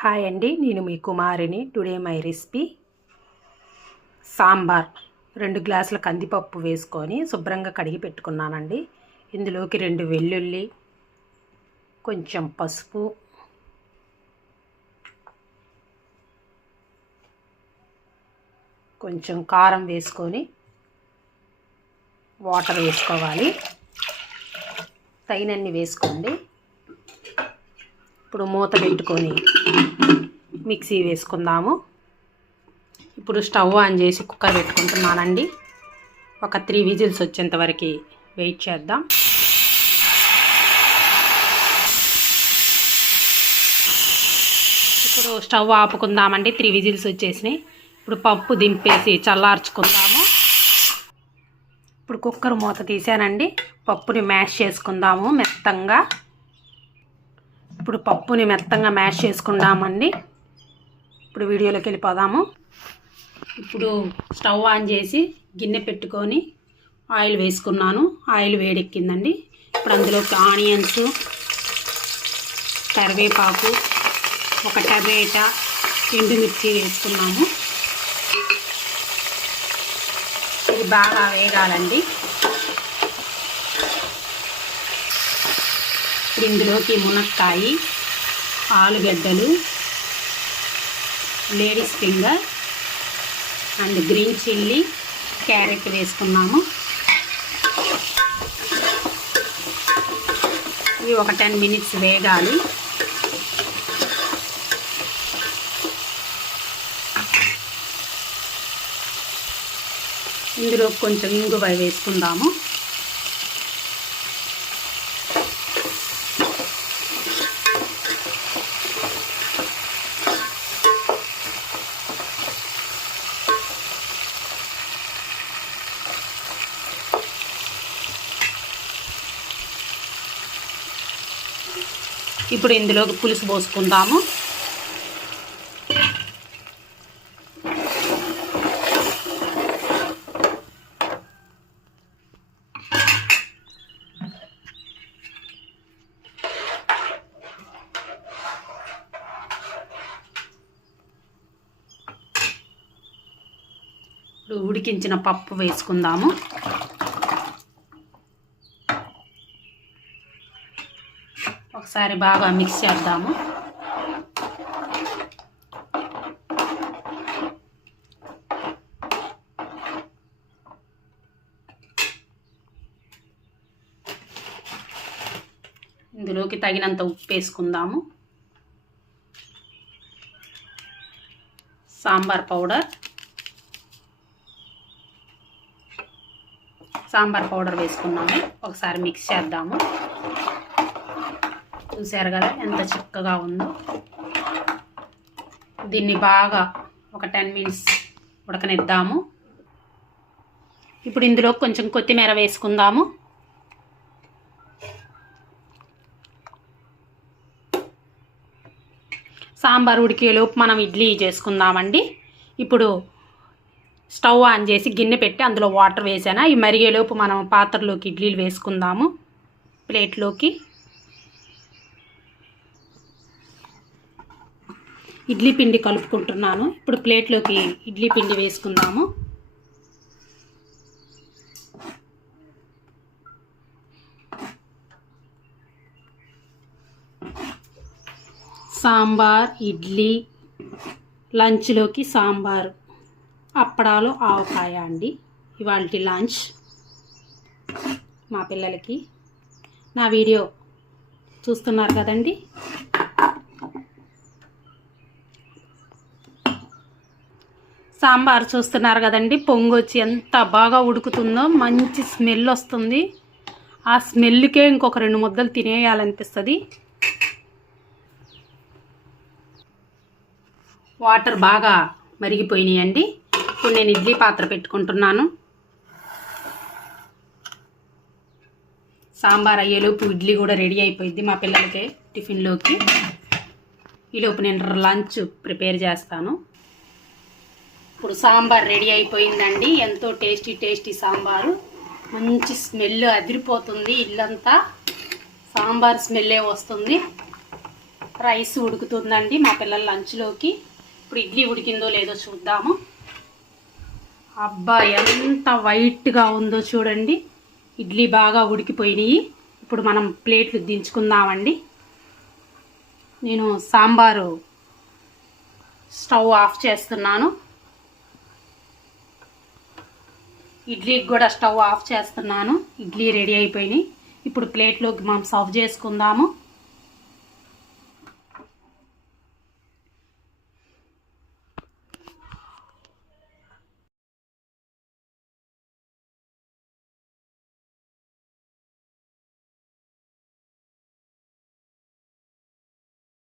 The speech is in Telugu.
హాయ్ అండి, నేను మీ కుమారిని. Today my recipe sambar. 2 గ్లాసుల కందిపప్పు వేసుకొని శుభ్రంగా కడిగి పెట్టుకున్నానండి. ఇందులోకి 2 వెల్లుల్లి, కొంచెం పసుపు, కొంచెం కారం వేసుకొని వాటర్ వేసుకోవాలి. తగినన్ని వేసుకోండి. ఇప్పుడు మూత పెట్టుకొని మిక్సీ వేసుకుందాము. ఇప్పుడు స్టవ్ ఆన్ చేసి కుక్కర్ పెట్టుకుంటున్నానండి. ఒక 3 విజిల్స్ వచ్చేంత వరకు వెయిట్ చేద్దాం. ఇప్పుడు స్టవ్ ఆపుకుందామండి. 3 విజిల్స్ వచ్చేసినాయి. ఇప్పుడు పప్పు దింపేసి చల్లార్చుకుందాము. ఇప్పుడు కుక్కర్ మూత తీసానండి. పప్పుని మ్యాష్ చేసుకుందాము మెత్తంగా. ఇప్పుడు పప్పుని మెత్తంగా మ్యాష్ చేసుకుందామండి. ఇప్పుడు వీడియోలోకి వెళ్ళిపోదాము. ఇప్పుడు స్టవ్ ఆన్ చేసి గిన్నె పెట్టుకొని ఆయిల్ వేసుకున్నాను. ఆయిల్ వేడెక్కిందండి. ఇప్పుడు అందులోకి ఆనియన్స్, కరివేపాకు, ఒక టమాటా, ఎండుమిర్చి వేసుకున్నాము. ఇది బాగా వేగాలండి. ఇప్పుడు ఇందులోకి మునక్కాయ, ఆలుగడ్డలు, ladies finger and green chilli, carrot వేసుకున్నాము. ఇవి ఒక 10 మినిట్స్ వేగాలి. ఇందులో కొంచెం ఇంగువ వేసుకుందాము. ఇప్పుడు ఇందులోకి పులుసు పోసుకుందాము. ఇప్పుడు ఉడికించిన పప్పు వేసుకుందాము. ఒకసారి బాగా మిక్స్ చేద్దాము. ఇందులోకి తగినంత ఉప్పు వేసుకుందాము. సాంబార్ పౌడర్ వేసుకున్నాము. ఒకసారి మిక్స్ చేద్దాము. చూసారు కదా ఎంత చిక్కగా ఉందో. దీన్ని బాగా ఒక 10 మినిట్స్ ఉడకనిద్దాము. ఇప్పుడు ఇందులో కొంచెం కొత్తిమీర వేసుకుందాము. సాంబార్ ఉడికేలోపు మనం ఇడ్లీ చేసుకుందామండి. ఇప్పుడు స్టవ్ ఆన్ చేసి గిన్నె పెట్టి అందులో వాటర్ వేసాను. ఈ మరిగేలోపు మనం పాత్రలోకి ఇడ్లీలు వేసుకుందాము. ప్లేట్లోకి ఇడ్లీ పిండి కలుపుకుంటున్నాను. ఇప్పుడు ప్లేట్లోకి ఇడ్లీ పిండి వేసుకుందాము. సాంబార్, ఇడ్లీ, లంచ్లోకి సాంబార్, అప్పడాలు, ఆవకాయ అండి ఇవాల్టి లంచ్ మా పిల్లలకి. నా వీడియో చూస్తున్నారు కదండి. సాంబార్ చూస్తున్నారు కదండి. పొంగొచ్చి ఎంత బాగా ఉడుకుతుందో, మంచి స్మెల్ వస్తుంది. ఆ స్మెల్కే ఇంకొక 2 ముద్దలు తినేయాలనిపిస్తుంది. వాటర్ బాగా మరిగిపోయినాయండి. ఇప్పుడు నేను ఇడ్లీ పాత్ర పెట్టుకుంటున్నాను. సాంబార్ అయ్యేలోపు ఇడ్లీ కూడా రెడీ అయిపోయింది మా పిల్లలకి టిఫిన్లోకి. ఈలోపు నేను లంచ్ ప్రిపేర్ చేస్తాను. ఇప్పుడు సాంబార్ రెడీ అయిపోయిందండి. ఎంతో టేస్టీ సాంబారు. మంచి స్మెల్ అదిరిపోతుంది. ఇల్లంతా సాంబార్ స్మెల్లే వస్తుంది. రైస్ ఉడుకుతుందండి మా పిల్లల లంచ్లోకి. ఇప్పుడు ఇడ్లీ ఉడికిందో లేదో చూద్దాము. అబ్బా ఎంత వైట్గా ఉందో చూడండి. ఇడ్లీ బాగా ఉడికిపోయినాయి. ఇప్పుడు మనం ప్లేట్లు దించుకుందామండి. నేను సాంబారు స్టవ్ ఆఫ్ చేస్తున్నాను. ఇడ్లీకి కూడా స్టవ్ ఆఫ్ చేస్తున్నాను. ఇడ్లీ రెడీ అయిపోయినాయి. ఇప్పుడు ప్లేట్లోకి మనం సర్వ్ చేసుకుందాము.